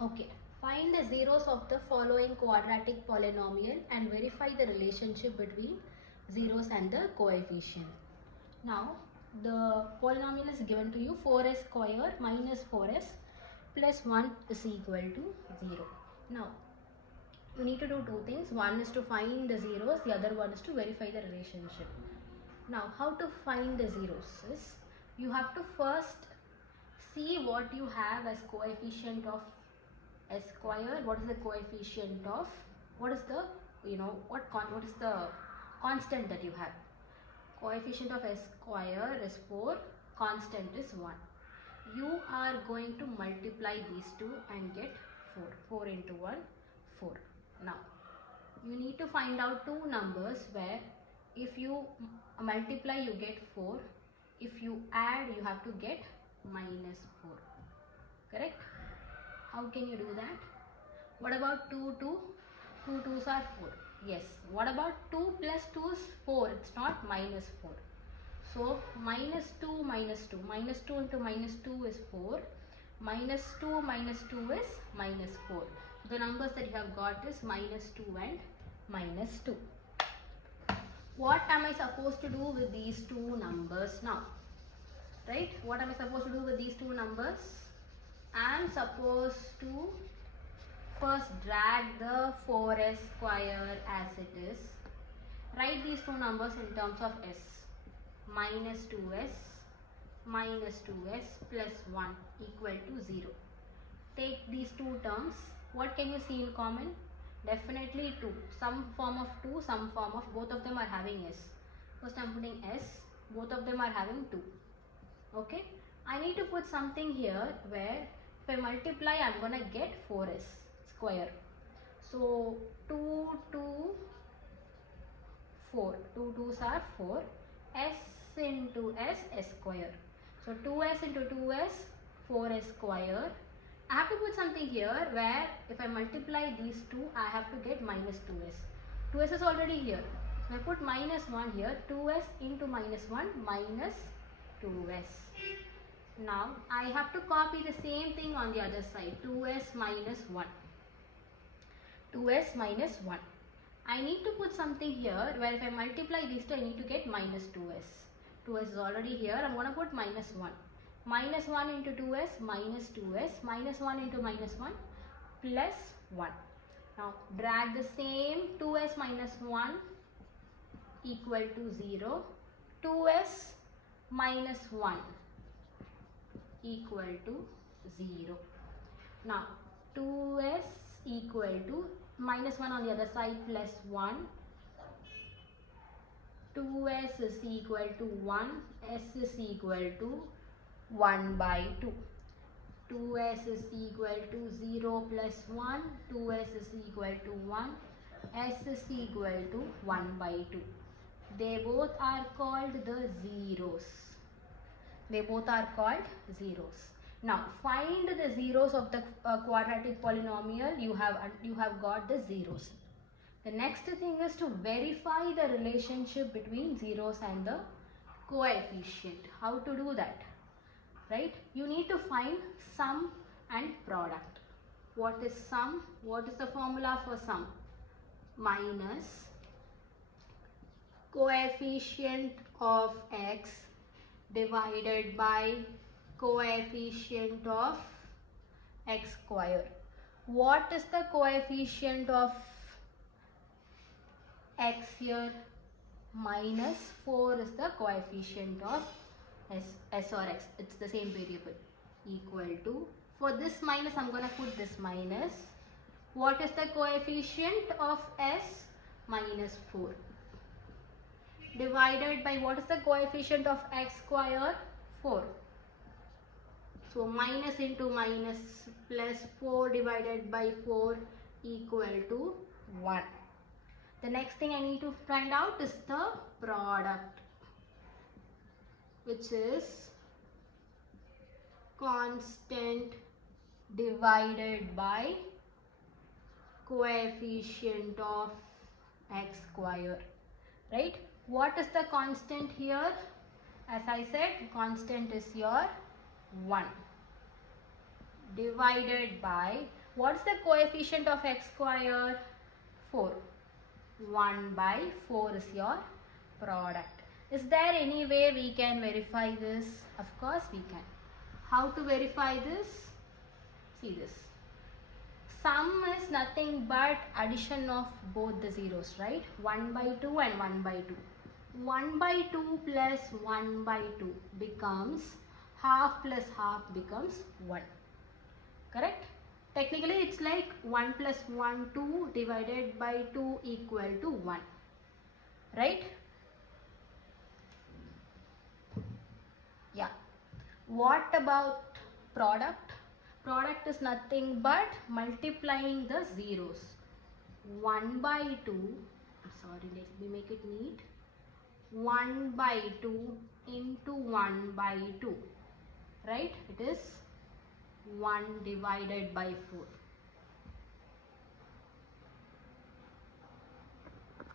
Okay, find the zeros of the following quadratic polynomial and verify the relationship between zeros and the coefficient. Now, the polynomial is given to you 4s square minus 4s plus 1 is equal to 0. Now, you need to do two things. One is to find the zeros, the other one is to verify the relationship. Now, how to find the zeros is, you have to first see what you have as coefficient of s square. What is the coefficient of, what is the, what is the constant that you have? Coefficient of s square is 4, constant is 1. You are going to multiply these two and get 4. 4 into 1, 4. Now, you need to find out two numbers where if you multiply you get 4, if you add you have to get minus 4. Correct? How can you do that? What about 2, 2? 2 2s are 4. Yes. What about 2 plus 2 is 4. It's not minus 4. So, minus 2 minus 2. Minus 2 into minus 2 is 4. Minus 2 minus 2 is minus 4. The numbers that you have got is minus 2 and minus 2. What am I supposed to do with these two numbers now? Right? What am I supposed to do with these two numbers? I am supposed to first drag the 4s square as it is. Write these two numbers in terms of s. Minus 2s plus 1 equal to 0. Take these two terms. What can you see in common? Definitely 2. Some form of 2, some form of, both of them are having s. First I am putting s, both of them are having 2. Okay. I need to put something here where if I multiply I am going to get 4s square. So 2, 2, 4. 2 2s are 4. S into s, s square. So 2s into 2s, 4s square. I have to put something here where if I multiply these two, I have to get minus 2s. 2s is already here. So I put minus 1 here. 2s into minus 1 minus 2s. Now I have to copy the same thing on the other side. 2s minus 1. 2s minus 1. I need to put something here where if I multiply these two, I need to get minus 2s. 2s is already here. I'm going to put minus 1. Minus 1 into 2s, minus 2s. Minus 1 into minus 1, plus 1. Now, drag the same 2s minus 1 equal to 0. 2s minus 1 equal to 0. Now, 2s equal to minus 1 on the other side plus 1. 2s is equal to 1. S is equal to 1 by 2. 2s is equal to 0 plus 1. 2s is equal to 1. S is equal to 1 by 2. They both are called the zeros. They both are called zeros. Now find the zeros of the quadratic polynomial. You have got the zeros. The next thing is to verify the relationship between zeros and the coefficient. How to do that? Right? You need to find sum and product. What is sum? What is the formula for sum? Minus coefficient of x divided by coefficient of x square. What is the coefficient of x here? Minus 4 is the coefficient of s or x. It's the same variable. Equal to, for this minus I'm going to put this minus. What is the coefficient of s? Minus 4. Divided by what is the coefficient of x square? 4. So minus into minus plus 4 divided by 4 equal to 1. The next thing I need to find out is the product, which is constant divided by coefficient of x square. Right? What is the constant here? As I said, constant is your 1 divided by, What's the coefficient of x square? 4. 1 by 4 is your product. Is there any way we can verify this? Of course we can. How to verify this? See this. Sum is nothing but addition of both the zeros, right? 1 by 2 and 1 by 2. 1 by 2 plus 1 by 2 becomes half plus half becomes 1. Correct? Technically it's like 1 plus 1, 2 divided by 2 equal to 1. Right? Yeah. What about product? Product is nothing but multiplying the zeros. 1 by 2, sorry, let me make it neat. 1 by 2 into 1 by 2, right? It is 1 divided by 4.